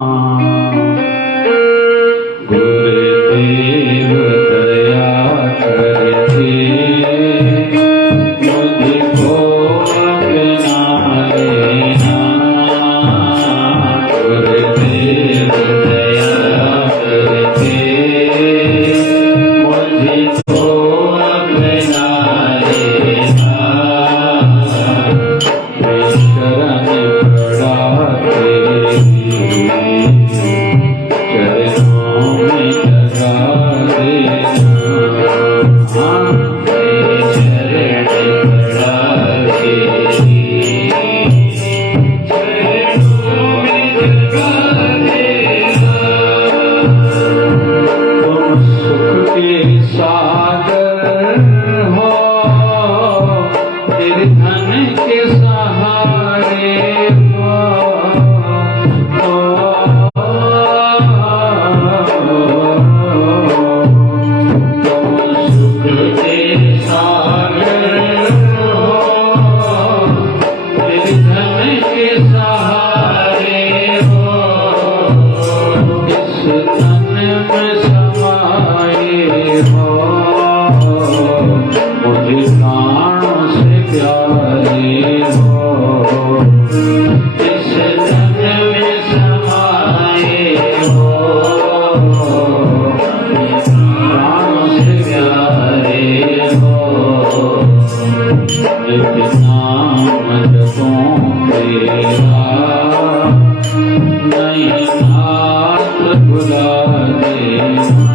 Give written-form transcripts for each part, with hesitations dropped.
गुरुदेव दया करके मुझको अपना लेना। गुरुदेव दया करके मुझको अपना लेना। मैं शरण पड़ा तेरी चरणों में लगा देना। मेरे चरण पड़ा तेरी चरणों में लगा देना। तुम सुख के सागर हो, निर्धन के सहारे हो। मुझे प्राणों से प्यारे हो, इस तन में समाए हो। प्राणों से प्यारे हो, नित्य नाम जपूं तेरा। नहीं हाथ भुला देना।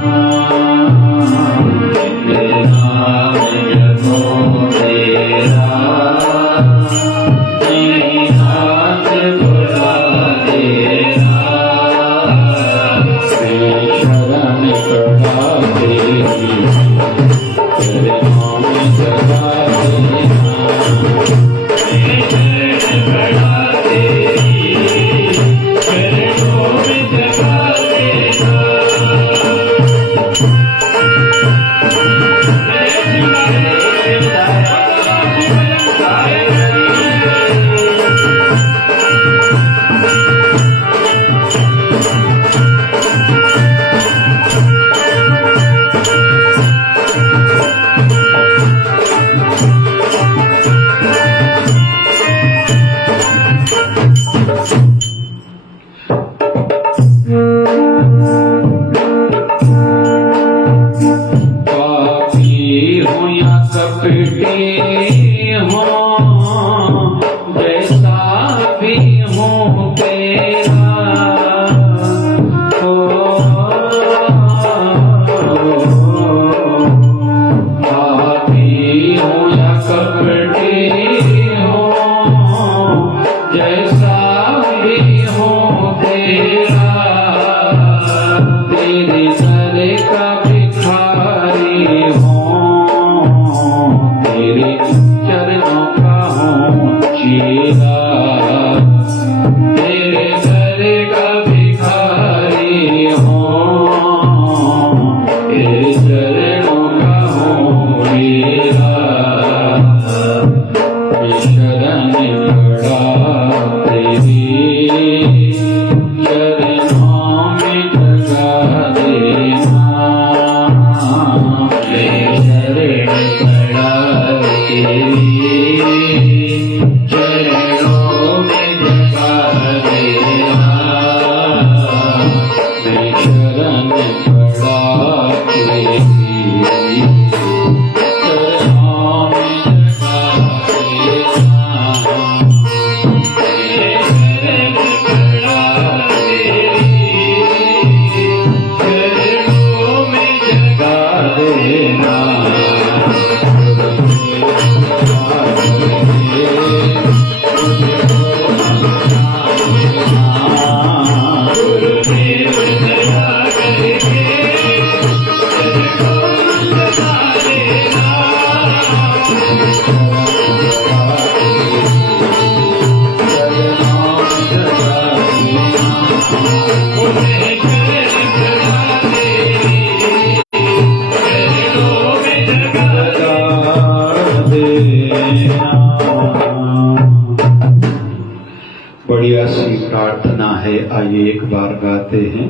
बढ़िया सी प्रार्थना है, आइए एक बार गाते हैं।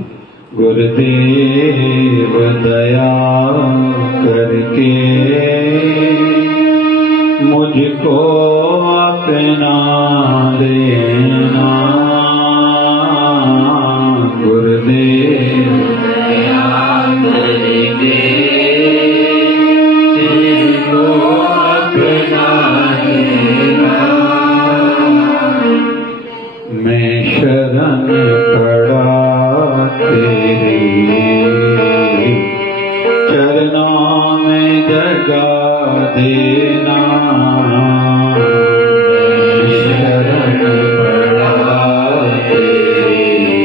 गुरुदेव दया करके मुझको अपना देना, गुरुदेव दया करके मुझको अपना देना। मैं शरण पड़ा तेरे चरणों में जगा देना, शरण पड़ा तेरे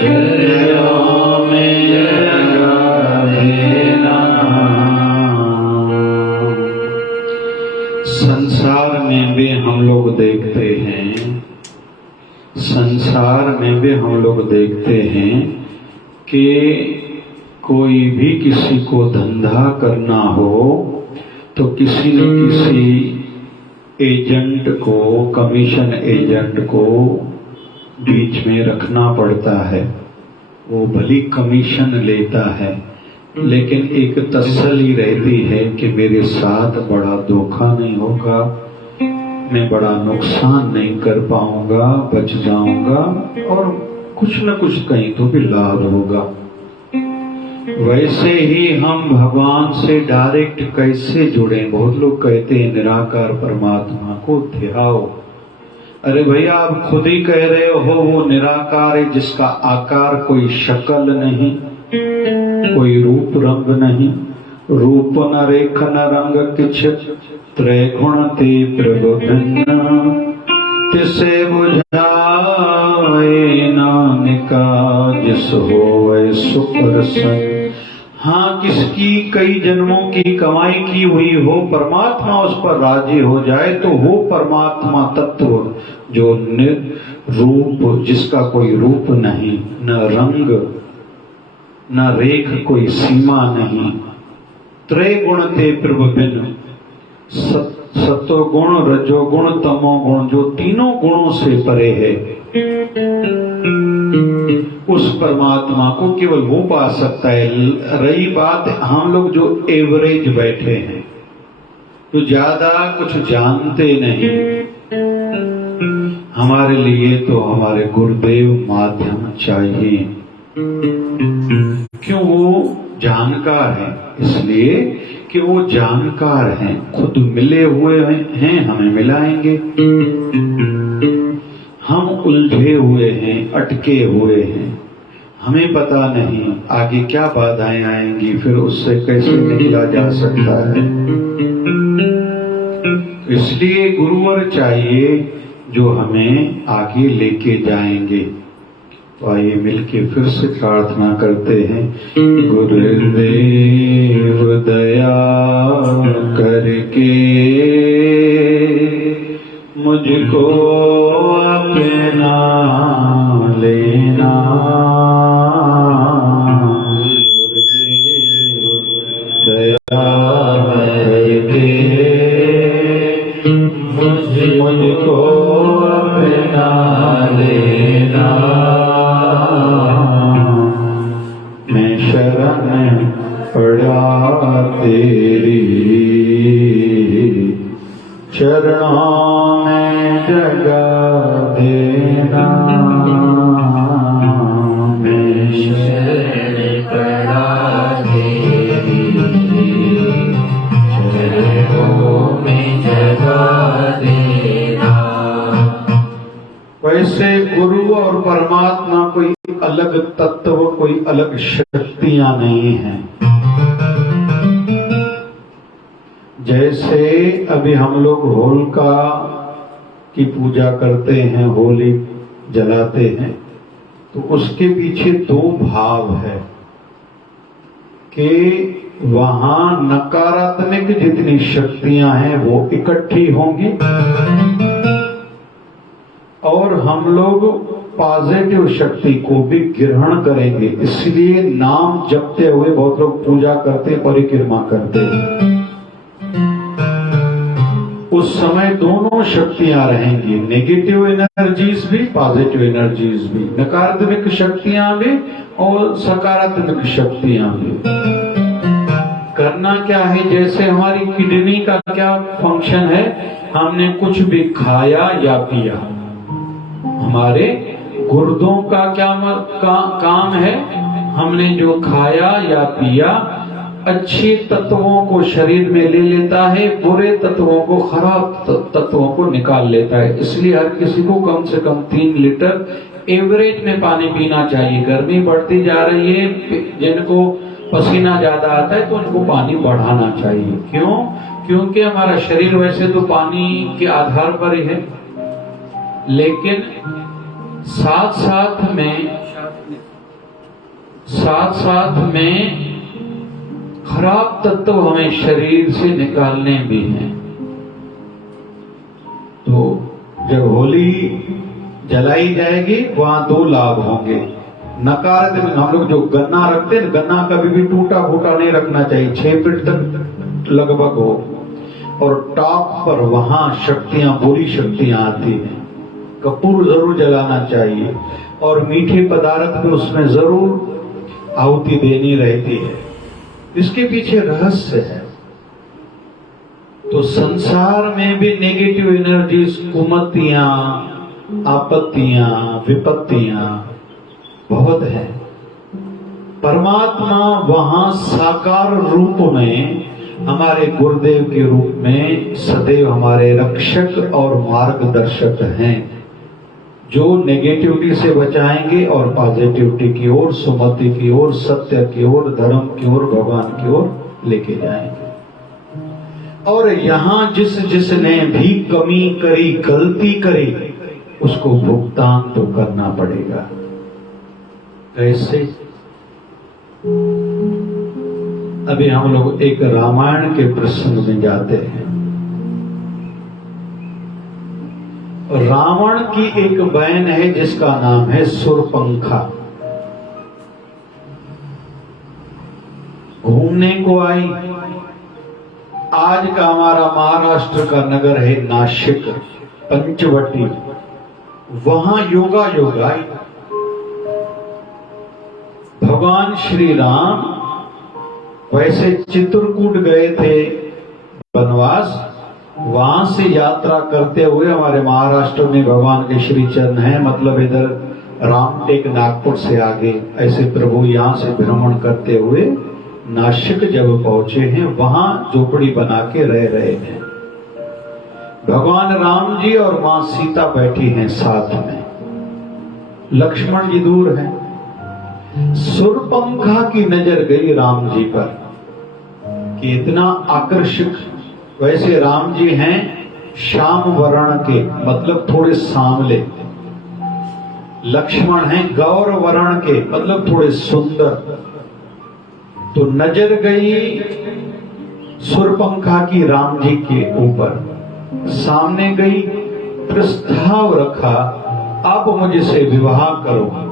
चरणों में जगा देना। संसार में भी हम लोग देखते हैं, संसार में भी हम लोग देखते हैं कि कोई भी किसी को धंधा करना हो तो किसी न किसी एजेंट को, कमीशन एजेंट को बीच में रखना पड़ता है। वो भली कमीशन लेता है, लेकिन एक तसल्ली रहती है कि मेरे साथ बड़ा धोखा नहीं होगा, मैं बड़ा नुकसान नहीं कर पाऊंगा, बच जाऊंगा और कुछ न कुछ कहीं तो भी लाभ होगा। वैसे ही हम भगवान से डायरेक्ट कैसे जुड़े? बहुत लोग कहते हैं निराकार परमात्मा को ध्याओ। अरे भैया, आप खुद ही कह रहे हो वो निराकार है जिसका आकार कोई शक्ल नहीं, कोई रूप रंग नहीं, रूप न रेख न रंग किछ, त्रैगुण ते प्रभु भिन्न, तिसे बुझाए नानका जिस होए सुप्रसन्न। हाँ, किसकी कई जन्मों की कमाई की हुई हो, परमात्मा उस पर राजी हो जाए तो वो परमात्मा तत्व जो रूप, जिसका कोई रूप नहीं, न रंग न रेख, कोई सीमा नहीं, त्रैगुण ते प्रभु भिन्न, सत्वगुण रजोगुण तमोगुण, जो तीनों गुणों से परे है, उस परमात्मा को केवल वो पा सकता है। रही बात हम लोग जो एवरेज बैठे हैं, तो ज्यादा कुछ जानते नहीं, हमारे लिए तो हमारे गुरुदेव माध्यम चाहिए। क्यों? वो जानकार है, इसलिए कि वो जानकार हैं, खुद मिले हुए हैं, हमें मिलाएंगे। हम उलझे हुए हैं, अटके हुए हैं, हमें पता नहीं आगे क्या बाधाएं आएंगी, फिर उससे कैसे निकला जा सकता है। इसलिए गुरुवर चाहिए जो हमें आगे लेके जाएंगे। तो आइए मिलके फिर से प्रार्थना करते हैं। गुरुदेव दया करके मुझको अपना लेना, गुरुदेव दया करके मुझको अपना लेना। मैं शरण पड़ा तेरी चरणों में जगा देना। मैं शरण पड़ा तेरी चरणों में जगा देना। वैसे गुरु और परमात्मा कोई अलग तत्व, कोई अलग शक्तियां नहीं हैं। जैसे अभी हम लोग होलिका की पूजा करते हैं, होली जलाते हैं, तो उसके पीछे दो भाव है कि वहां नकारात्मक जितनी शक्तियां हैं वो इकट्ठी होंगी और हम लोग पॉजिटिव शक्ति को भी ग्रहण करेंगे। इसलिए नाम जपते हुए बहुत लोग पूजा करते, परिक्रमा करते। उस उस समय दोनों शक्तियां रहेंगी, नेगेटिव एनर्जीज भी, पॉजिटिव एनर्जीज भी, नकारात्मक शक्तियां भी और सकारात्मक शक्तियां भी। करना क्या है, जैसे हमारी किडनी का क्या फंक्शन है, हमने कुछ भी खाया या पिया, हमारे गुर्दों का क्या काम है, हमने जो खाया या पिया अच्छे तत्वों को शरीर में ले लेता है, बुरे तत्वों को, खराब तत्वों को निकाल लेता है। इसलिए हर किसी को कम से कम 3 लीटर एवरेज में पानी पीना चाहिए। गर्मी बढ़ती जा रही है, जिनको पसीना ज्यादा आता है तो उनको पानी बढ़ाना चाहिए। क्यों? क्योंकि हमारा शरीर वैसे तो पानी के आधार पर ही है, लेकिन साथ साथ में खराब तत्व हमें शरीर से निकालने भी हैं। तो जब होली जलाई जाएगी वहां 2 लाभ होंगे। नकारात्मक, हम लोग जो गन्ना रखते हैं, गन्ना कभी भी टूटा फूटा नहीं रखना चाहिए, 6 फीट तक लगभग हो, और टॉप पर वहां शक्तियां, बुरी शक्तियां आती हैं। कपूर जरूर जलाना चाहिए और मीठे पदार्थ भी उसमें जरूर आहुति देनी रहती है। इसके पीछे रहस्य है। तो संसार में भी नेगेटिव एनर्जीज, कुमतियां, आपत्तियां, विपत्तियां बहुत है। परमात्मा वहां साकार रूप में, हमारे गुरुदेव के रूप में सदैव हमारे रक्षक और मार्गदर्शक हैं, जो नेगेटिविटी से बचाएंगे और पॉजिटिविटी की ओर, सुमति की ओर, सत्य की ओर, धर्म की ओर, भगवान की ओर लेके जाएंगे। और यहां जिसने भी कमी करी, गलती करी, उसको भुगतान तो करना पड़ेगा। कैसे? अभी हम लोग एक रामायण के प्रसंग में जाते हैं। रावण की एक बहन है जिसका नाम है शूर्पणखा। घूमने को आई। आज का हमारा महाराष्ट्र का नगर है नासिक, पंचवटी, वहां योगा आई। भगवान श्री राम वैसे चित्रकूट गए थे वनवास, वहां से यात्रा करते हुए हमारे महाराष्ट्र में भगवान के श्री चरण है, मतलब इधर रामटेक, नागपुर से आगे, ऐसे प्रभु यहां से भ्रमण करते हुए नासिक जब पहुंचे हैं, वहां झोपड़ी बना के रह रहे हैं। भगवान राम जी और मां सीता बैठी हैं साथ में, लक्ष्मण जी दूर हैं। शूर्पणखा की नजर गई राम जी पर कि इतना आकर्षक, वैसे राम जी हैं श्याम वर्ण के, मतलब थोड़े सांवले। लक्ष्मण हैं गौर वर्ण के, मतलब थोड़े सुंदर। तो नजर गई शूर्पणखा की राम जी के ऊपर, सामने गई, प्रस्ताव रखा, अब मुझसे विवाह करो।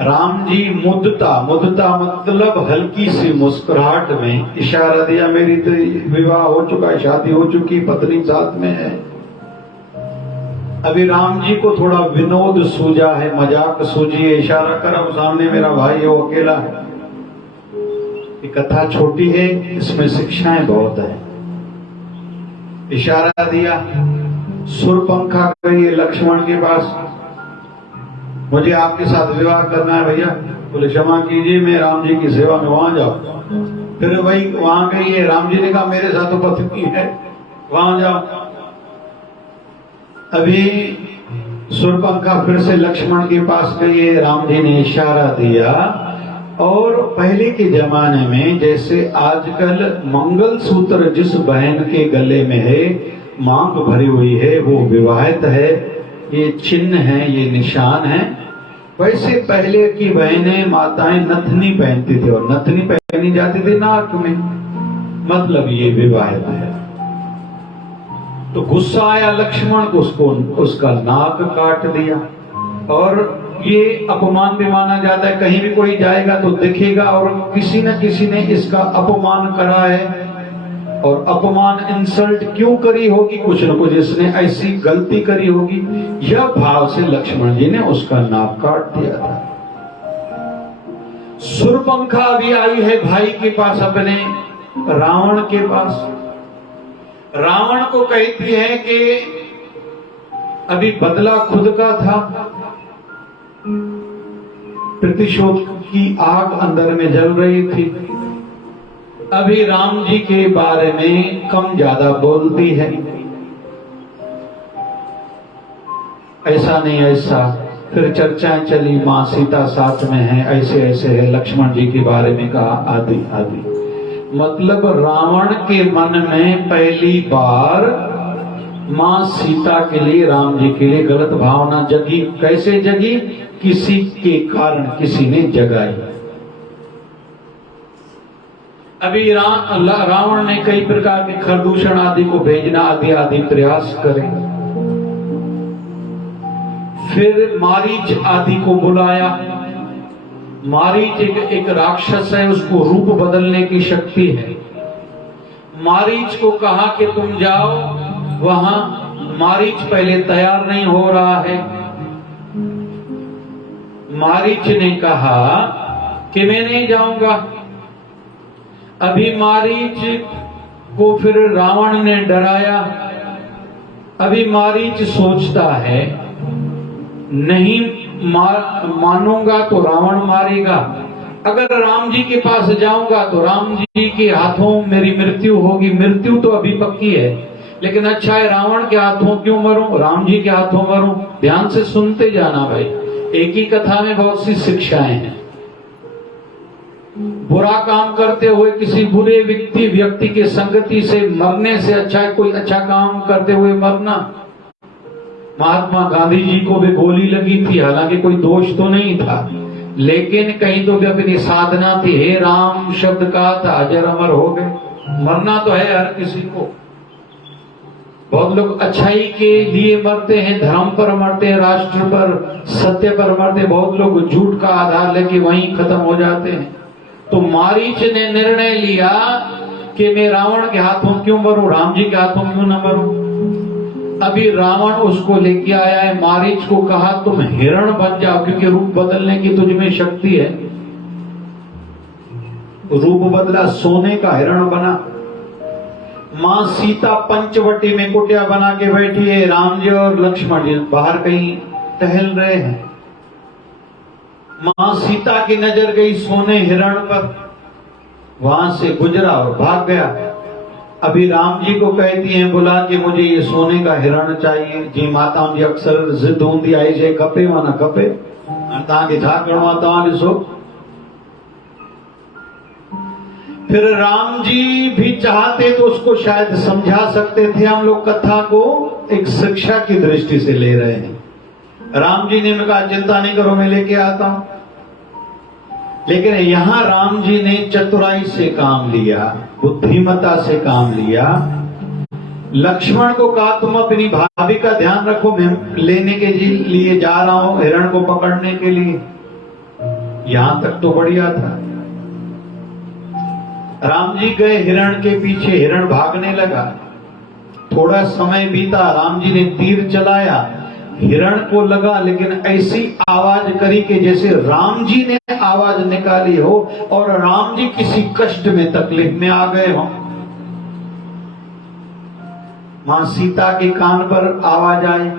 राम जी मुद्दता मतलब हल्की सी मुस्कुराहट में इशारा दिया, मेरी तो विवाह हो चुका है, शादी हो चुकी, पत्नी साथ में है। अभी राम जी को थोड़ा विनोद सूझा है, मजाक सूझी है, इशारा करा, सामने मेरा भाई है, वो अकेला है। ये कथा छोटी है, इसमें शिक्षाएं बहुत है। इशारा दिया, शूर्पणखा गई लक्ष्मण के पास, मुझे आपके साथ विवाह करना है भैया। बोले क्षमा कीजिए, मैं राम जी की सेवा में वहां जाओ। फिर वही वहां गई है, राम जी ने कहा मेरे साथ तो पत्नी है, वहां जाओ। अभी शूर्पणखा फिर से लक्ष्मण के पास गई है, राम जी ने इशारा दिया। और पहले के जमाने में जैसे आजकल मंगल सूत्र जिस बहन के गले में है, मांग भरी हुई है, वो विवाहित है, ये चिन्ह है, ये निशान है, वैसे पहले की बहनें, माताएं नथनी पहनती थी, और नथनी पहनी जाती थी नाक में, मतलब ये विवाहित है। तो गुस्सा आया लक्ष्मण को, उसका नाक काट दिया। और ये अपमान भी माना जाता है, कहीं भी कोई जाएगा तो दिखेगा और किसी न किसी ने इसका अपमान करा है, और अपमान इंसल्ट क्यों करी होगी, कुछ न कुछ इसने ऐसी गलती करी होगी, यह भाव से लक्ष्मण जी ने उसका नाक काट दिया था। सुरपंखा भी आई है भाई के पास, अपने रावण के पास। रावण को कहती है कि अभी बदला खुद का था, प्रतिशोध की आग अंदर में जल रही थी, अभी राम जी के बारे में कम ज्यादा बोलती है, ऐसा नहीं ऐसा। फिर चर्चाएं चली, मां सीता साथ में है, ऐसे ऐसे है, लक्ष्मण जी के बारे में कहा, आदि आदि। मतलब रावण के मन में पहली बार मां सीता के लिए, राम जी के लिए गलत भावना जगी। कैसे जगी? किसी के कारण किसी ने जगाई। अभी रावण ने कई प्रकार के खरदूषण आदि को भेजना आदि आदि प्रयास करे। फिर मारीच आदि को बुलाया। मारीच एक राक्षस है, उसको रूप बदलने की शक्ति है। मारीच को कहा कि तुम जाओ वहां। मारीच पहले तैयार नहीं हो रहा है। मारीच ने कहा कि मैं नहीं जाऊंगा। अभी मारीच को फिर रावण ने डराया। अभी मारीच सोचता है नहीं मानूंगा तो रावण मारेगा, अगर राम जी के पास जाऊंगा तो राम जी के हाथों मेरी मृत्यु होगी। मृत्यु तो अभी पक्की है, लेकिन अच्छा है रावण के हाथों क्यों मरूं, राम जी के हाथों मरूं। ध्यान से सुनते जाना भाई, एक ही कथा में बहुत सी शिक्षाएं हैं। बुरा काम करते हुए किसी बुरे व्यक्ति के संगति से मरने से अच्छा है कोई अच्छा काम करते हुए मरना। महात्मा गांधी जी को भी गोली लगी थी, हालांकि कोई दोष तो नहीं था, लेकिन कहीं तो भी अपनी साधना थी, हे राम शब्द का था, अजर अमर हो गए। मरना तो है हर किसी को। बहुत लोग अच्छाई के लिए मरते हैं, धर्म पर मरते हैं, राष्ट्र पर, सत्य पर मरते। बहुत लोग झूठ का आधार लेके वहीं खत्म हो जाते हैं। तो मारीच ने निर्णय लिया कि मैं रावण के हाथों क्यों मरूं, राम जी के हाथों क्यों न मरूं। अभी रावण उसको लेके आया है। मारीच को कहा तुम हिरण बन जाओ, क्योंकि रूप बदलने की तुझ में शक्ति है। रूप बदला, सोने का हिरण बना। मां सीता पंचवटी में कुटिया बना के बैठी है। राम जी और लक्ष्मण जी बाहर कहीं टहल रहे हैं। मां सीता की नजर गई सोने हिरण पर, वहां से गुजरा और भाग गया। अभी राम जी को कहती हैं बुला के मुझे ये सोने का हिरण चाहिए। जी माताओं जी अक्सर जिद होती आई जे खपे वहां न खपे, तव्हांखे छा करिणो आहे तव्हां ॾिसो। फिर राम जी भी चाहते तो उसको शायद समझा सकते थे। हम लोग कथा को एक शिक्षा की दृष्टि से ले रहे हैं। राम जी ने कहा चिंता नहीं करो मैं लेके आता हूं, लेकिन यहां राम जी ने चतुराई से काम लिया, बुद्धिमत्ता से काम लिया। लक्ष्मण को कहा तुम अपनी भाभी का ध्यान रखो, मैं लेने के लिए जा रहा हूं हिरण को पकड़ने के लिए। यहां तक तो बढ़िया था। राम जी गए हिरण के पीछे, हिरण भागने लगा। थोड़ा समय बीता, राम जी ने तीर चलाया, हिरण को लगा, लेकिन ऐसी आवाज करी कि जैसे राम जी ने आवाज निकाली हो और राम जी किसी कष्ट में, तकलीफ में आ गए हों। मां सीता के कान पर आवाज आई।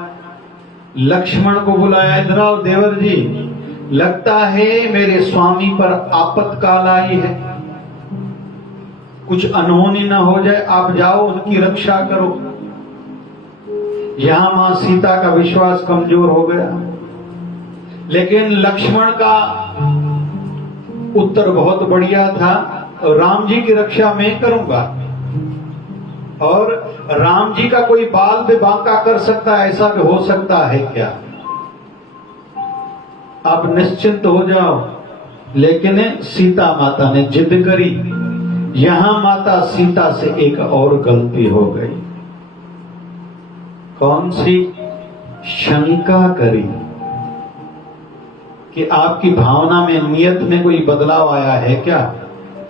लक्ष्मण को बुलाया, इधर आओ देवर जी, लगता है मेरे स्वामी पर आपातकाल आई है, कुछ अनहोनी ना हो जाए, आप जाओ उनकी रक्षा करो। यहां मां सीता का विश्वास कमजोर हो गया, लेकिन लक्ष्मण का उत्तर बहुत बढ़िया था, राम जी की रक्षा मैं करूंगा। और राम जी का कोई बाल भी बांका कर सकता है, ऐसा भी हो सकता है क्या? आप निश्चिंत हो जाओ। लेकिन सीता माता ने जिद करी। यहां माता सीता से एक और गलती हो गई। कौन सी? शंका करी कि आपकी भावना में, नियत में कोई बदलाव आया है क्या?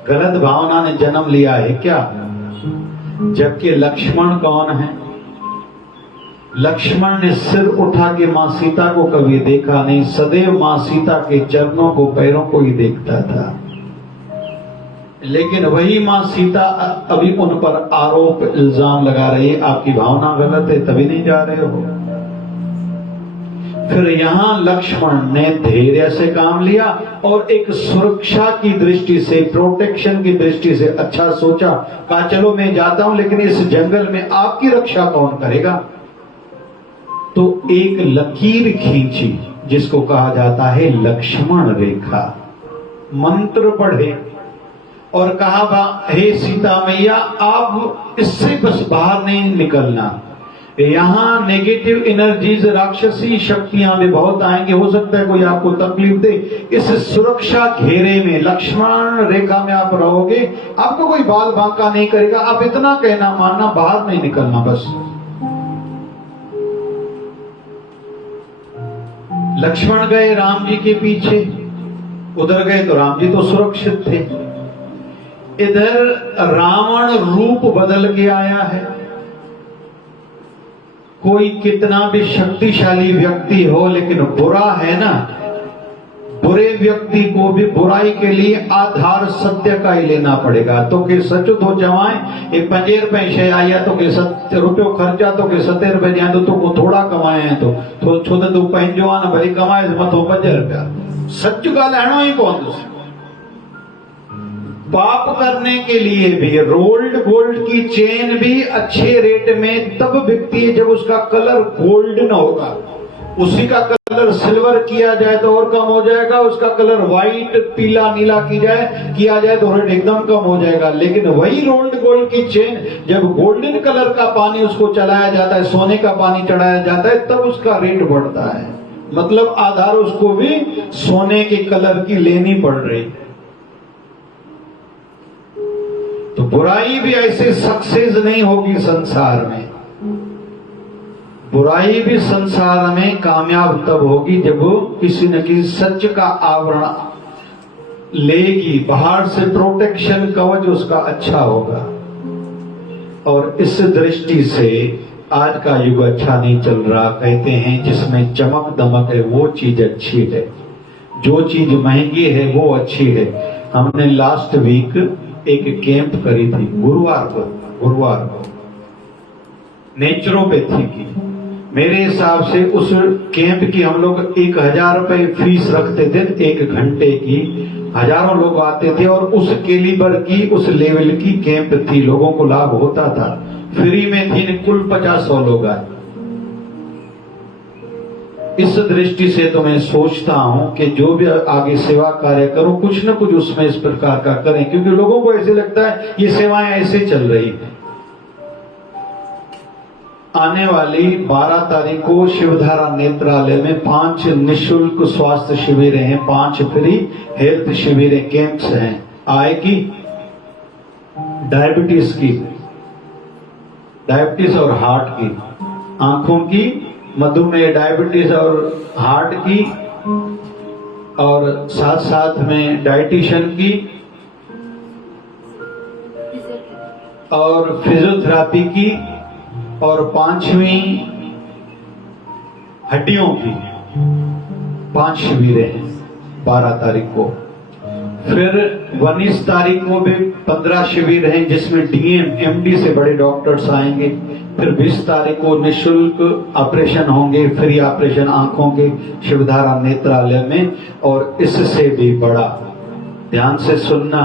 गलत भावना ने जन्म लिया है क्या? जबकि लक्ष्मण कौन है? लक्ष्मण ने सिर उठा के मां सीता को कभी देखा नहीं, सदैव मां सीता के चरणों को, पैरों को ही देखता था। लेकिन वही मां सीता अभी उन पर आरोप इल्जाम लगा रही है, आपकी भावना गलत है तभी नहीं जा रहे हो। फिर यहां लक्ष्मण ने धैर्य से काम लिया और एक सुरक्षा की दृष्टि से, प्रोटेक्शन की दृष्टि से अच्छा सोचा, कहा चलो मैं जाता हूं, लेकिन इस जंगल में आपकी रक्षा कौन करेगा? तो एक लकीर खींची जिसको कहा जाता है लक्ष्मण रेखा, मंत्र पढ़े और कहा हे सीता मैया आप इससे बस बाहर नहीं निकलना, यहां नेगेटिव एनर्जीज, राक्षसी शक्तियां भी बहुत आएंगे, हो सकता है कोई आपको तकलीफ दे। इस सुरक्षा घेरे में, लक्ष्मण रेखा में आप रहोगे, आपको कोई बाल बांका नहीं करेगा, आप इतना कहना मानना, बाहर नहीं निकलना बस। लक्ष्मण गए राम जी के पीछे, उधर गए तो राम जी तो सुरक्षित थे, इधर रावण रूप बदल के आया है। कोई कितना भी शक्तिशाली व्यक्ति हो, लेकिन बुरा है ना, बुरे व्यक्ति को भी बुराई के लिए आधार सत्य का ही लेना पड़ेगा। तो के सचो तो जमाए एक 50 रुपए आया तो के 70 रुपये खर्चा तो के 70 रुपए दिया तो को थोड़ा कमाए हैं तो छो तू पंहिंजो आहे न भई कमाए मथो 5 रुपया, सच ॻाल्हाइणो ही पवंदुसि। पाप करने के लिए भी रोल्ड गोल्ड की चेन भी अच्छे रेट में तब बिकती है जब उसका कलर गोल्ड न होगा, उसी का कलर सिल्वर किया जाए तो और कम हो जाएगा, उसका कलर व्हाइट, पीला, नीला किया जाए तो रेट एकदम कम हो जाएगा। लेकिन वही रोल्ड गोल्ड की चेन जब गोल्डन कलर का पानी उसको चलाया जाता है, सोने का पानी चढ़ाया जाता है, तब उसका रेट बढ़ता है। मतलब आधार उसको भी सोने के कलर की लेनी पड़ रही। तो बुराई भी ऐसे सक्सेस नहीं होगी संसार में, बुराई भी संसार में कामयाब तब होगी जब किसी न किसी सच का आवरण लेगी, बाहर से प्रोटेक्शन कवच उसका अच्छा होगा। और इस दृष्टि से आज का युग अच्छा नहीं चल रहा। कहते हैं जिसमें चमक दमक है वो चीज अच्छी है, जो चीज महंगी है वो अच्छी है। हमने लास्ट वीक एक कैंप करी थी, गुरुवार को नेचुरोपैथी की। मेरे हिसाब से उस कैंप की हम लोग 1000 रुपए फीस रखते थे, 1 घंटे की। हजारों लोग आते थे और उस कैलिबर की, उस लेवल की कैंप थी, लोगों को लाभ होता था। फ्री में थी, कुल 50-100 लोग आए। इस दृष्टि से तो मैं सोचता हूं कि जो भी आगे सेवा कार्य करो, कुछ न कुछ उसमें इस प्रकार का करें, क्योंकि लोगों को ऐसे लगता है ये सेवाएं ऐसे चल रही है। आने वाली 12 तारीख को शिवधारा नेत्रालय में 5 निःशुल्क स्वास्थ्य शिविर हैं, 5 फ्री हेल्थ शिविर कैंप्स हैं। आएगी डायबिटीज की, डायबिटीज और हार्ट की, आंखों की, मधुमेह, डायबिटीज और हार्ट की, और साथ साथ में डाइटिशियन की और फिजियोथेरापी की, और 5वीं हड्डियों की 5 शिविरें हैं 12 तारीख को। फिर 19 तारीख को भी 15 शिविर हैं जिसमें डीएम, एमडी से बड़े डॉक्टर्स आएंगे। फिर 20 तारीख को निःशुल्क ऑपरेशन होंगे, फ्री ऑपरेशन आंखों के शिवधारा नेत्रालय में। और इससे भी बड़ा, ध्यान से सुनना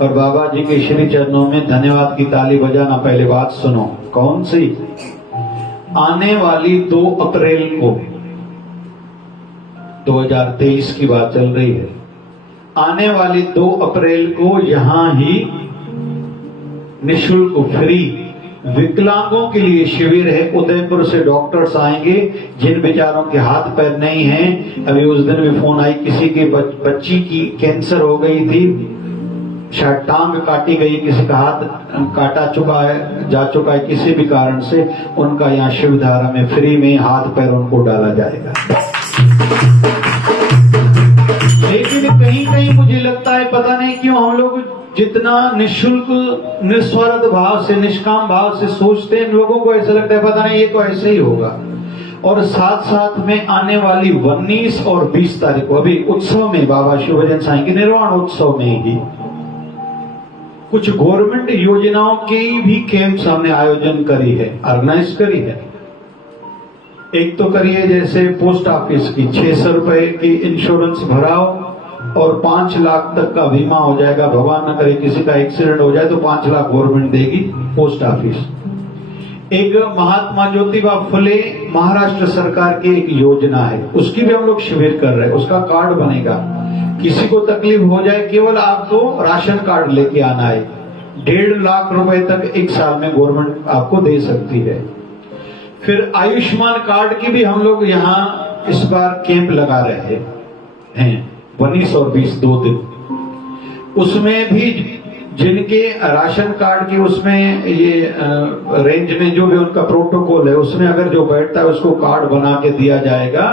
और बाबा जी के श्री चरणों में धन्यवाद की ताली बजाना। पहले बात सुनो, कौन सी? आने वाली 2 अप्रैल को, 2023 की बात चल रही है, आने वाली 2 अप्रैल को यहां ही निःशुल्क फ्री विकलांगों के लिए शिविर है। उदयपुर से डॉक्टर्स आएंगे जिन बेचारों के हाथ पैर नहीं हैं। अभी उस दिन भी फोन आई, किसी की बच्ची की कैंसर हो गई थी, शायद टांग काटी गई, किसी का हाथ काटा चुका है, जा चुका है किसी भी कारण से, उनका यहाँ शिवधारा में फ्री में हाथ पैर उनको डाला जाएगा। लेकिन कहीं कहीं मुझे लगता है पता नहीं क्यों हम लोग जितना निःशुल्क निस्वार्थ भाव से निष्काम भाव से सोचते हैं, लोगों को ऐसा लगता है पता नहीं ये तो ऐसे ही होगा। और साथ साथ में आने वाली 19 और 20 तारीख को अभी उत्सव में बाबा शिवभजन साईं के निर्वाण उत्सव में ही कुछ गवर्नमेंट योजनाओं की भी कैंप्स हमने आयोजन करी है, ऑर्गेनाइज करी है। एक तो करिए जैसे पोस्ट ऑफिस की 600 रुपए की इंश्योरेंस भराओ और 5 लाख तक का बीमा हो जाएगा। भगवान न करे किसी का एक्सीडेंट हो जाए तो 5 लाख गवर्नमेंट देगी पोस्ट ऑफिस। एक महात्मा ज्योतिबा फुले महाराष्ट्र सरकार की एक योजना है, उसकी भी हम लोग शिविर कर रहे हैं। उसका कार्ड बनेगा, किसी को तकलीफ हो जाए केवल आपको राशन कार्ड लेके आना है। 1.5 लाख रुपए तक एक साल में गवर्नमेंट आपको दे सकती है। फिर आयुष्मान कार्ड की भी हम लोग यहाँ इस बार कैंप लगा रहे हैं 19 और 20 2 दिन। उसमें भी जिनके राशन कार्ड के उसमें ये रेंज में जो भी उनका प्रोटोकॉल है उसमें अगर जो बैठता है उसको कार्ड बना के दिया जाएगा।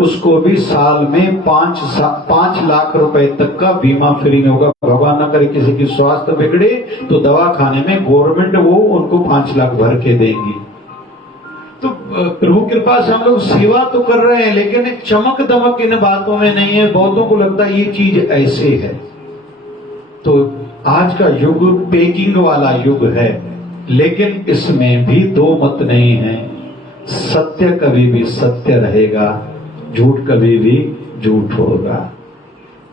उसको भी साल में 5 लाख रुपए तक का बीमा फ्री में होगा। भगवान न करे किसी की स्वास्थ्य बिगड़े तो दवा खाने में गवर्नमेंट वो उनको 5 लाख भर के देगी। तो प्रभु कृपा से हम लोग सेवा तो कर रहे हैं, लेकिन एक चमक दमक इन बातों में नहीं है। बहुतों को लगता है ये चीज ऐसे है। तो आज का युग पेकिंग वाला युग है, लेकिन इसमें भी दो मत नहीं है। सत्य कभी भी सत्य रहेगा, झूठ कभी भी झूठ होगा।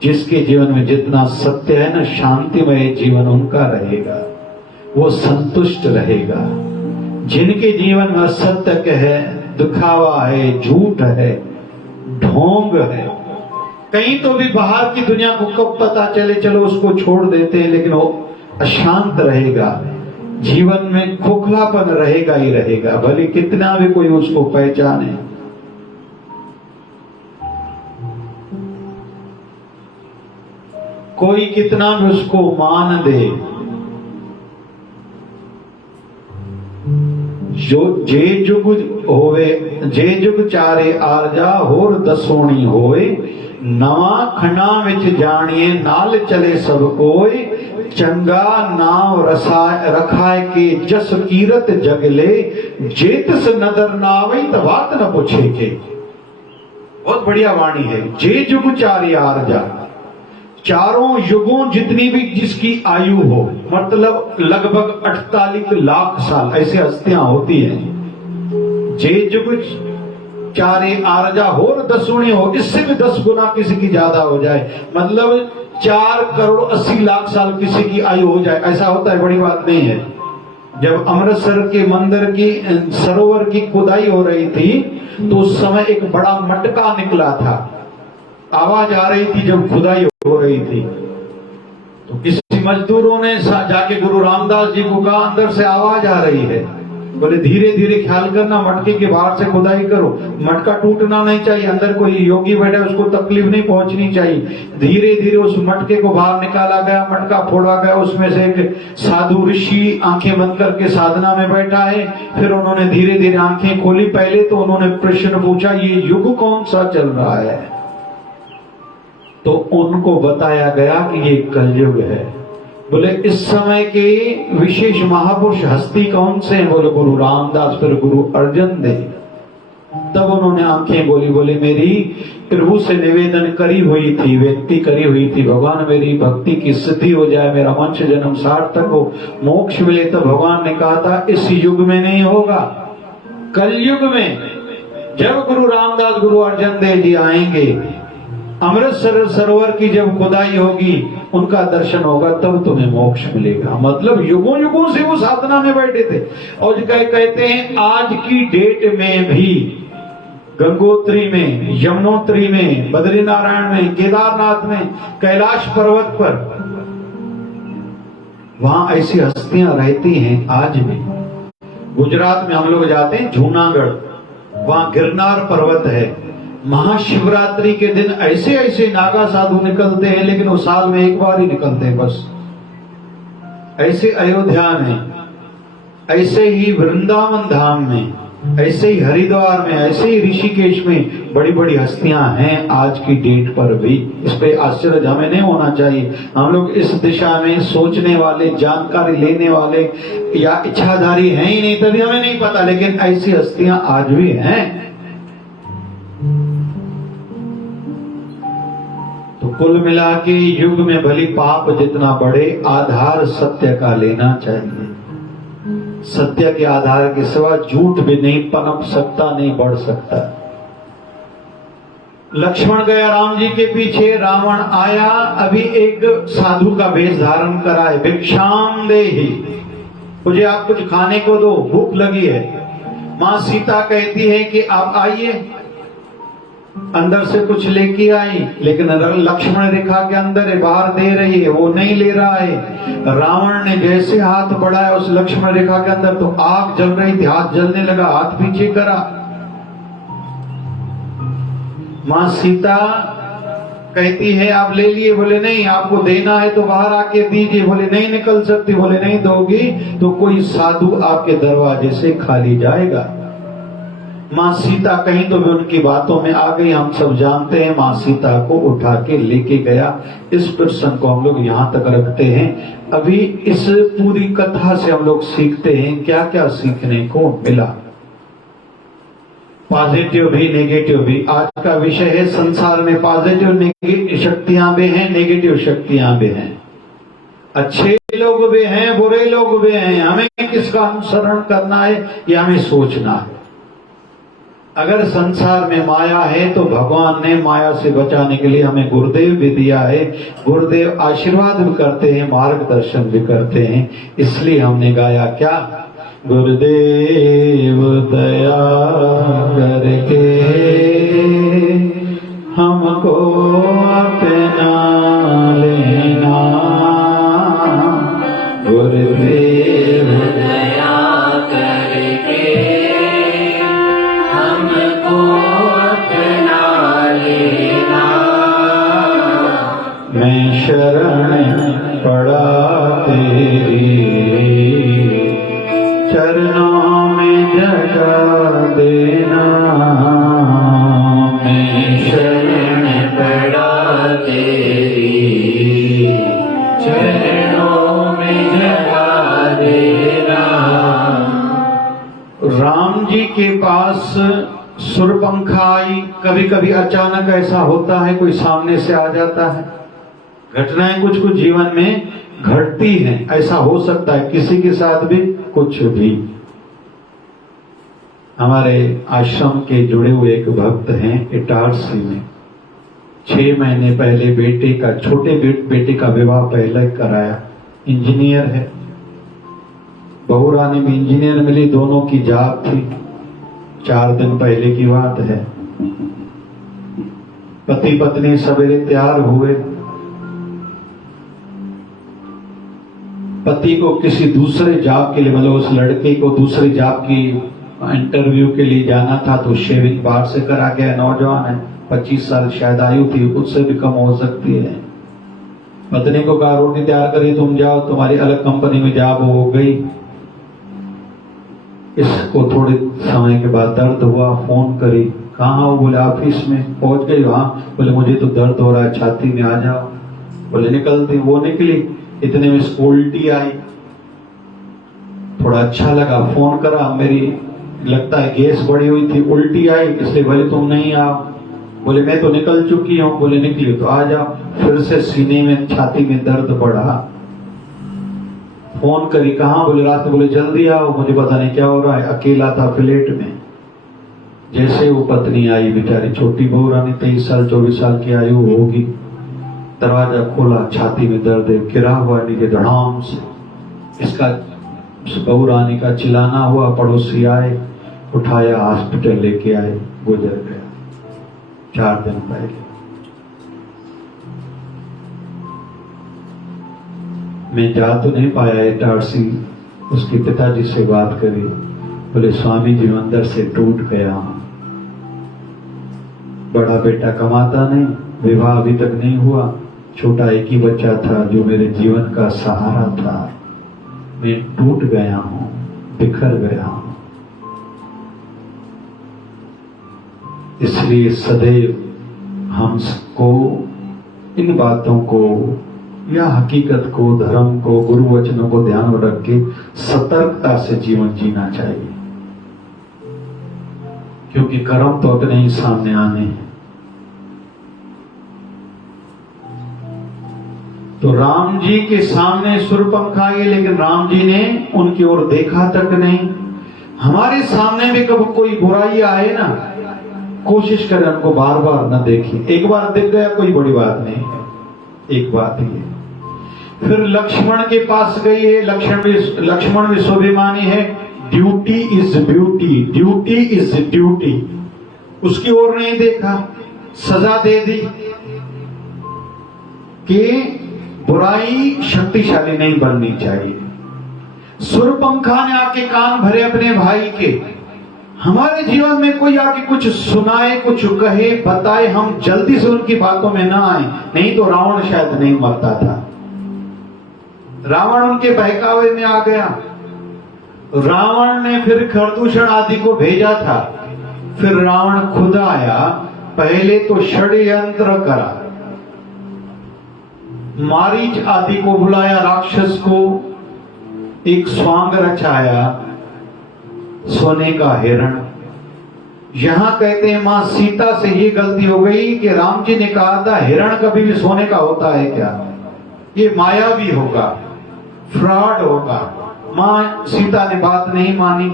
जिसके जीवन में जितना सत्य है ना, शांतिमय जीवन उनका रहेगा, वो संतुष्ट रहेगा। जिनके जीवन में असत्य है, दिखावा है, झूठ है, ढोंग है, कहीं तो भी बाहर की दुनिया को कब पता चले चलो उसको छोड़ देते हैं, लेकिन वो अशांत रहेगा। जीवन में खोखलापन रहेगा ही रहेगा, भले कितना भी कोई उसको पहचाने। कोई कितना भी उसको मान दे, जो जे जुग होवे जे जुग चारे आरजा होर दसोणी होए। नवा खना विच जानिए नाल चले सब कोई। चंगा नाव रखाए के जस कीरत जगले। जेतस नदर नावई तबात न पूछे के। बहुत बढ़िया वाणी है। जे जुग चारे आरजा, चारों युगों जितनी भी जिसकी आयु हो, मतलब लगभग 48 लाख साल ऐसी हस्तियां होती हैं। जे जुग चारे आरजा होर दसुणी हो, इससे भी 10 गुना किसी की ज्यादा हो जाए, मतलब 4 करोड़ 80 लाख साल किसी की आयु हो जाए, ऐसा होता है, बड़ी बात नहीं है। जब अमृतसर के मंदिर की सरोवर की खुदाई हो रही थी तो उस समय एक बड़ा मटका निकला था। आवाज आ रही थी जब खुदाई हो रही थी, तो किसी मजदूरों ने जाके गुरु रामदास जी को कहा अंदर से आवाज आ रही है। बोले धीरे धीरे ख्याल करना, मटके के बाहर से खुदाई करो, मटका टूटना नहीं चाहिए, अंदर कोई योगी बैठा उसको तकलीफ नहीं पहुंचनी चाहिए। धीरे धीरे उस मटके को बाहर निकाला गया, मटका फोड़ा गया, उसमें से एक साधु ऋषि आंखें बंद करके साधना में बैठा है। फिर उन्होंने धीरे धीरे आंखें खोली। पहले तो उन्होंने प्रश्न पूछा ये युग कौन सा चल रहा है, तो उनको बताया गया कि ये कलयुग है। बोले इस समय के विशेष महापुरुष हस्ती कौन से हैं? बोले गुरु रामदास, फिर गुरु अर्जन देव। तब उन्होंने आंखें बोली, बोले मेरी प्रभु से निवेदन करी हुई थी, विनती करी हुई थी, भगवान मेरी भक्ति की सिद्धि हो जाए, मेरा मनुष्य जन्म सार्थक हो, मोक्ष मिले। तो भगवान ने कहा था इस युग में नहीं होगा, कलयुग में जब गुरु रामदास गुरु अर्जन देव जी आएंगे, अमृतसर सरोवर की जब खुदाई होगी, उनका दर्शन होगा, तब तुम्हें मोक्ष मिलेगा। मतलब युगों युगों से वो साधना में बैठे थे। और कहते हैं आज की डेट में भी गंगोत्री में, यमुनोत्री में, बद्रीनारायण में, केदारनाथ में, कैलाश पर्वत पर, वहां ऐसी हस्तियां रहती हैं आज भी। गुजरात में हम लोग जाते हैं जूनागढ़, वहां गिरनार पर्वत है। महाशिवरात्रि के दिन ऐसे ऐसे नागा साधु निकलते हैं, लेकिन वो साल में एक बार ही निकलते हैं बस। ऐसे अयोध्या में, ऐसे ही वृंदावन धाम में ऐसे ही हरिद्वार में, ऐसे ही ऋषिकेश में बड़ी बड़ी हस्तियां हैं आज की डेट पर भी। इस पे आश्चर्य हमें नहीं होना चाहिए। हम लोग इस दिशा में सोचने वाले, जानकारी लेने वाले या इच्छाधारी हैं ही नहीं, तभी हमें नहीं पता, लेकिन ऐसी हस्तियां आज भी हैं। तो कुल मिला के युग में भली पाप जितना बढ़े, आधार सत्य का लेना चाहिए। सत्य के आधार के सिवा झूठ भी नहीं पनप सकता, नहीं बढ़ सकता। लक्ष्मण गया राम जी के पीछे, रावण आया, अभी एक साधु का वेश धारण करा है। भिक्षाम देहि, मुझे आप कुछ खाने को दो, भूख लगी है। मां सीता कहती है कि आप आइए। अंदर से कुछ लेके आई, लेकिन लक्ष्मण रेखा के अंदर है, बाहर दे रही है, वो नहीं ले रहा है। रावण ने जैसे हाथ बढ़ाया उस लक्ष्मण रेखा के अंदर, तो आग जल रही थी, हाथ जलने लगा, हाथ पीछे करा। मां सीता कहती है आप ले लिए, बोले नहीं, आपको देना है तो बाहर आके दीजिए। बोले नहीं निकल सकती, बोले नहीं दोगी तो कोई साधु आपके दरवाजे से खाली जाएगा। मां सीता कहीं तो भी उनकी बातों में आ गई, हम सब जानते हैं। मां सीता को उठा के लेके गया। इस प्रसंग को हम लोग यहाँ तक रखते हैं। अभी इस पूरी कथा से हम लोग सीखते हैं, क्या क्या सीखने को मिला, पॉजिटिव भी नेगेटिव भी। आज का विषय है संसार में पॉजिटिव नेगेटिव शक्तियां भी हैं, नेगेटिव शक्तियां भी हैं, अच्छे लोग भी हैं, बुरे लोग भी हैं। हमें किसका अनुसरण करना है यह हमें सोचना है। अगर संसार में माया है तो भगवान ने माया से बचाने के लिए हमें गुरुदेव भी दिया है। गुरुदेव आशीर्वाद भी करते हैं, मार्गदर्शन भी करते हैं। इसलिए हमने गाया क्या, गुरुदेव दया करके हमको अपना लेना, गुरुदेव दया करके हमको अपना लेना। मैं शरण पड़ा तेरी, चरणों में जगा देना। मैं शरण पड़ा तेरी, चरणों में जगा देना। राम जी के पास सुरपंखा आई। कभी कभी अचानक ऐसा होता है, कोई सामने से आ जाता है। घटनाएं कुछ कुछ जीवन में घटती हैं, ऐसा हो सकता है किसी के साथ भी कुछ भी। हमारे आश्रम के जुड़े हुए एक भक्त हैं इटारसी में। 6 महीने पहले बेटे का, छोटे बेटे का विवाह पहले कराया। इंजीनियर है, बहू रानी भी इंजीनियर मिली, दोनों की जात थी। 4 दिन पहले की बात है। पति पत्नी सवेरे तैयार हुए। पति को किसी दूसरे जॉब के लिए, मतलब उस लड़के को दूसरी जॉब की इंटरव्यू के लिए जाना था, तो शेविंग बाहर से करा गया। नौजवान है, 25 साल शायद आयु थी, उससे भी कम हो सकती है। पत्नी को कहा रोटी तैयार करी, तुम जाओ, तुम्हारी अलग कंपनी में जॉब हो गई। इसको थोड़े समय के बाद दर्द हुआ, फोन करी, कहाँ हो? बोले ऑफिस में। पहुंच गई वहां, बोले मुझे तो दर्द हो रहा है छाती में, आ जाओ। बोले निकलती, वो निकली। इतने में इसको उल्टी आई। थोड़ा अच्छा लगा, फोन करा, मेरी लगता है गैस बढ़ी हुई थी, उल्टी आई, इसलिए बोले तुम नहीं आओ। बोले मैं तो निकल चुकी हूँ। बोले निकली तो आ जाओ। फिर से सीने में, छाती में दर्द बढ़ा। फोन करी, कहाँ? बोले रात। बोले जल्दी आओ, मुझे पता नहीं क्या हो रहा है। अकेला था फ्लैट में। जैसे वो पत्नी आई, बेचारी छोटी बहू रानी, 23 साल 24 साल की आयु होगी। दरवाजा खोला, छाती में दर्द है, गिरा हुआ नीचे धड़ाम से। इसका बहू रानी का चिल्लाना हुआ, पड़ोसी आए, उठाया, हॉस्पिटल लेके आए, गुजर गया 4 दिन पहले। मैं जा तो नहीं पाया इटारसी। उसके पिताजी से बात करी, बोले स्वामी जी अंदर से टूट गया हूं। बड़ा बेटा कमाता नहीं, विवाह अभी तक नहीं हुआ, छोटा एक ही बच्चा था जो मेरे जीवन का सहारा था। मैं टूट गया हूं, बिखर गया हूं। इसलिए सदैव हम सबको इन बातों को या हकीकत को, धर्म को, गुरु वचनों को ध्यान में रख के सतर्कता से जीवन जीना चाहिए, क्योंकि कर्म तो अपने ही सामने आने हैं। तो राम जी के सामने शूर्पणखा आई, लेकिन राम जी ने उनकी ओर देखा तक नहीं। हमारे सामने भी कभी कोई बुराई आए ना, कोशिश करें उनको बार बार न देखें। एक बार दिख गया कोई बड़ी बात नहीं है, एक बात ही है। फिर लक्ष्मण के पास गई है, लक्ष्मण भी स्वाभिमानी है। Duty is beauty, duty is duty. उसकी ओर नहीं देखा, सजा दे दी कि बुराई शक्तिशाली नहीं बननी चाहिए। शूर्पणखा ने आके कान भरे अपने भाई के। हमारे जीवन में कोई आके कुछ सुनाए, कुछ कहे, बताए, हम जल्दी से उनकी बातों में ना आए, नहीं तो रावण शायद नहीं मरता था। रावण उनके बहकावे में आ गया। रावण ने फिर खरदूषण आदि को भेजा था, फिर रावण खुद आया। पहले तो षड्यंत्र करा, मारीच आदि को बुलाया, राक्षस को, एक स्वांग रचाया, सोने का हिरण। यहां कहते हैं मां सीता से ये गलती हो गई कि राम जी ने कहा था हिरण कभी भी सोने का होता है क्या, ये मायावी होगा, फ्रॉड होगा। मां सीता ने बात नहीं मानी,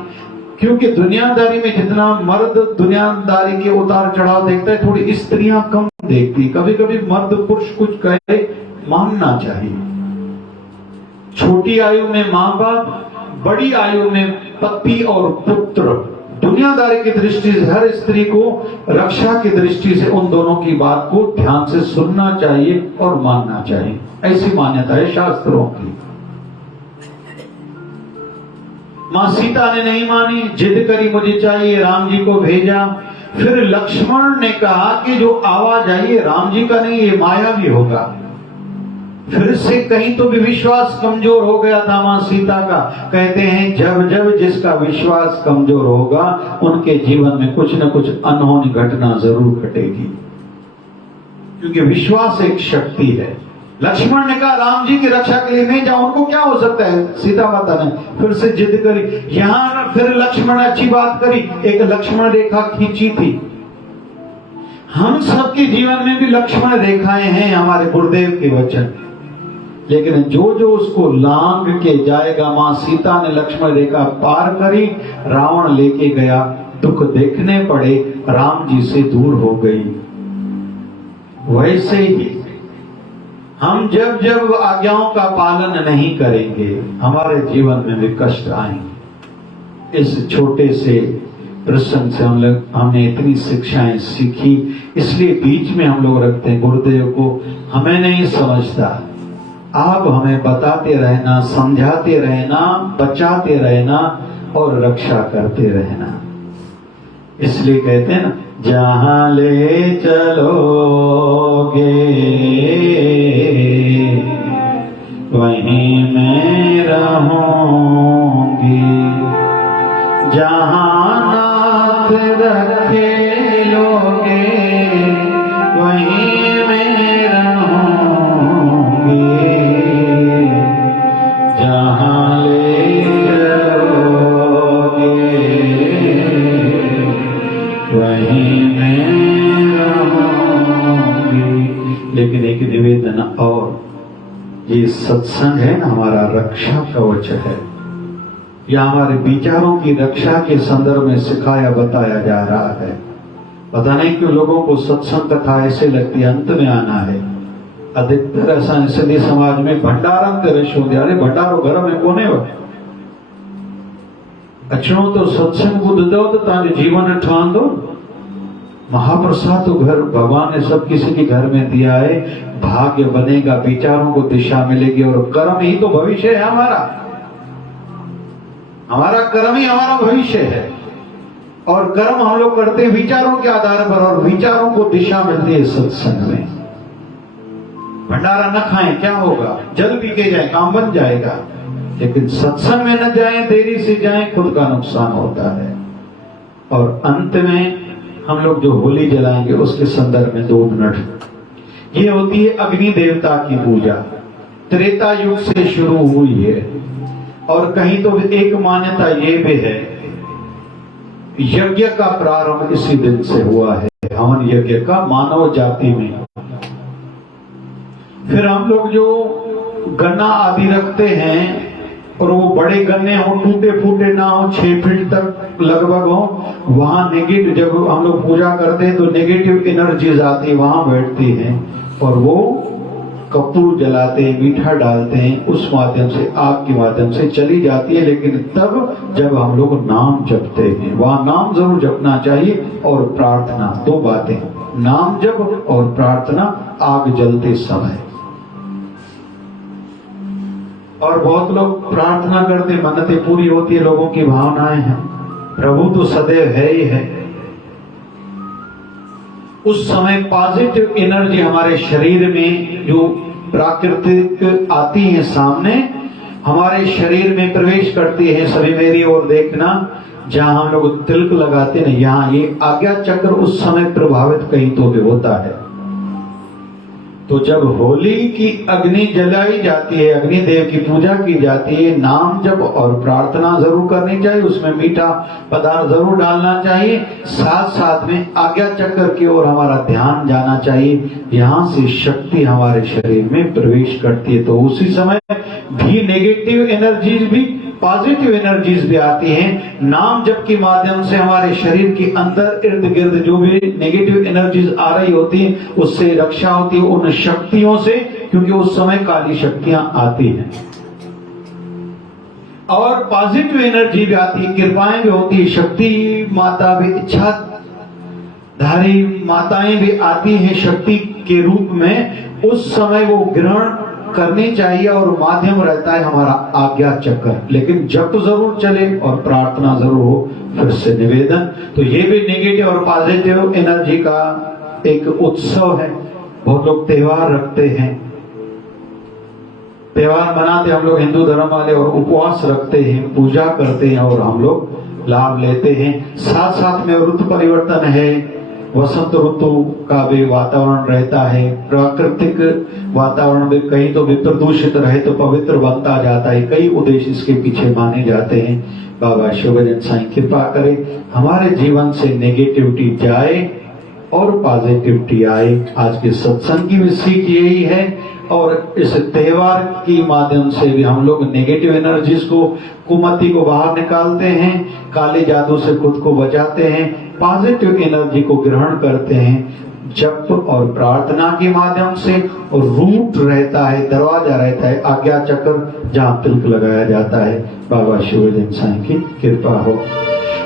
क्योंकि दुनियादारी में जितना मर्द दुनियादारी के उतार चढ़ाव देखता है, थोड़ी स्त्रियां कम देखती। कभी कभी मर्द पुरुष कुछ कहे मानना चाहिए। छोटी आयु में माँ बाप, बड़ी आयु में पति और पुत्र। दुनियादारी की दृष्टि से हर स्त्री को रक्षा की दृष्टि से उन दोनों की बात को ध्यान से सुनना चाहिए और मानना चाहिए, ऐसी मान्यता है शास्त्रों की। मां सीता ने नहीं मानी, जिद करी मुझे चाहिए, राम जी को भेजा। फिर लक्ष्मण ने कहा कि जो आवाज आई है राम जी का नहीं, ये मायावी होगा। फिर से कहीं तो भी विश्वास कमजोर हो गया था मां सीता का। कहते हैं जब जब जिसका विश्वास कमजोर होगा, उनके जीवन में कुछ न कुछ अनहोनी घटना जरूर घटेगी, क्योंकि विश्वास एक शक्ति है। लक्ष्मण ने कहा राम जी की रक्षा के लिए नहीं जाऊं, उनको क्या हो सकता है। सीता माता ने फिर से जिद करी। यहां फिर लक्ष्मण अच्छी बात करी, एक लक्ष्मण रेखा खींची थी। हम सबके जीवन में भी लक्ष्मण रेखाएं हैं, हमारे गुरुदेव के वचन। लेकिन जो जो उसको लांघ के जाएगा, मां सीता ने लक्ष्मण रेखा पार करी, रावण लेके गया, दुख देखने पड़े, राम जी से दूर हो गई। वैसे ही हम जब जब आज्ञाओं का पालन नहीं करेंगे, हमारे जीवन में भी कष्ट आएंगे। इस छोटे से प्रसंग से हमने इतनी शिक्षाएं सीखी, इसलिए बीच में हम लोग रखते हैं गुरुदेव को। हमें नहीं समझता, आप हमें बताते रहना, समझाते रहना, बचाते रहना और रक्षा करते रहना। इसलिए कहते हैं ना, जहां ले चलोगे वहीं मैं रहूंगी, जहां नाथ रखे लोगे वहीं मैं रहूंगी, जहां ले चलोगे वहीं मैं रहूंगी। लेकिन एक निवेदन और, ये सत्संग है ना, हमारा रक्षा कवच है। या हमारे विचारों की रक्षा के संदर्भ में सिखाया बताया जा रहा है। पता नहीं क्यों लोगों को सत्संग कथा ऐसे लगती है अंत में आना है। अधिकतर ऐसा इसलिए समाज में भंडारन करे शो दिया, अरे भंडारो घर में कोने हो अचणो तो सत्संग बुद्ध दो तो ताजे जीवन ठान दो। महाप्रसाद तो घर भगवान ने सब किसी के घर में दिया है। भाग्य बनेगा, विचारों को दिशा मिलेगी, और कर्म ही तो भविष्य है हमारा। हमारा कर्म ही हमारा भविष्य है, और कर्म हम लोग करते हैं विचारों के आधार पर, और विचारों को दिशा मिलती है सत्संग में। भंडारा न खाएं क्या होगा, जल पी के जाए काम बन जाएगा, लेकिन सत्संग में न जाएं, देरी से जाएं, खुद का नुकसान होता है। और अंत में हम लोग जो होली जलाएंगे उसके संदर्भ में 2 मिनट। ये होती है अग्नि देवता की पूजा, त्रेता युग से शुरू हुई है। और कहीं तो एक मान्यता ये भी है, यज्ञ का प्रारंभ इसी दिन से हुआ है, हवन यज्ञ का मानव जाति में। फिर हम लोग जो गन्ना आदि रखते हैं और वो बड़े गन्ने हो, टूटे फूटे ना हो, 6 फीट तक लगभग हो, वहां नेगेटिव, जब हम लोग पूजा करते हैं तो नेगेटिव एनर्जीज आती है, वहां बैठती हैं और वो कपूर जलाते हैं, मीठा डालते हैं, उस माध्यम से, आग के माध्यम से चली जाती है। लेकिन तब जब हम लोग नाम जपते हैं, वहां नाम जरूर जपना चाहिए और प्रार्थना, 2 बातें, नाम जप और प्रार्थना आग जलते समय। और बहुत लोग प्रार्थना करते, मन्नतें पूरी होती है, लोगों की भावनाएं हैं, प्रभु तो सदैव है ही है। उस समय पॉजिटिव एनर्जी हमारे शरीर में जो प्राकृतिक आती है सामने, हमारे शरीर में प्रवेश करती है। सभी मेरी ओर देखना, जहां हम लोग तिलक लगाते हैं, यहाँ ये आज्ञा चक्र उस समय प्रभावित कहीं तो भी होता है। तो जब होली की अग्नि जलाई जाती है, अग्निदेव की पूजा की जाती है, नाम जप और प्रार्थना जरूर करनी चाहिए, उसमें मीठा पदार्थ जरूर डालना चाहिए, साथ साथ में आज्ञा चक्र की ओर हमारा ध्यान जाना चाहिए, यहाँ से शक्ति हमारे शरीर में प्रवेश करती है। तो उसी समय भी नेगेटिव एनर्जीज भी, पॉजिटिव एनर्जीज भी आती हैं। नाम जप के माध्यम से हमारे शरीर के अंदर इर्द गिर्द जो भी नेगेटिव एनर्जीज आ रही होती है, उससे रक्षा होती है उन शक्तियों से, क्योंकि उस समय काली शक्तियां आती हैं। और पॉजिटिव एनर्जी भी आती है, कृपाएं भी होती है, शक्ति माता भी, इच्छाधारी माताएं भी आती हैं शक्ति के रूप में। उस समय वो ग्रहण करनी चाहिए और माध्यम रहता है हमारा आज्ञा चक्र। लेकिन जप जरूर चले और प्रार्थना जरूर हो। फिर से निवेदन, तो ये भी नेगेटिव और पॉजिटिव एनर्जी का एक उत्सव है। बहुत लोग त्योहार रखते हैं, त्योहार मनाते हम लोग हिंदू धर्म वाले, और उपवास रखते हैं, पूजा करते हैं और हम लोग लाभ लेते हैं। साथ साथ में ऋतु परिवर्तन है, वसंत ऋतु का भी वातावरण रहता है, प्राकृतिक वातावरण भी कहीं तो भी प्रदूषित रहे तो पवित्र बनता जाता है। कई उद्देश्य इसके पीछे माने जाते हैं। बाबा शिवभजन साईं कृपा करे हमारे जीवन से नेगेटिविटी जाए और पॉजिटिविटी आए। आज के सत्संग की भी सीख यही है, और इस त्योहार के माध्यम से भी हम लोग नेगेटिव एनर्जीज को, कुमति को बाहर निकालते हैं, काले जादू से खुद को बचाते हैं, पॉजिटिव एनर्जी को ग्रहण करते हैं जप और प्रार्थना के माध्यम से। और रूट रहता है, दरवाजा रहता है आज्ञा चक्र, जहाँ तिलक लगाया जाता है। बाबा शिवभजन साईं की कृपा हो।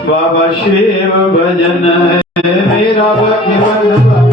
बाबा शिव भजन है मेरा भगवान।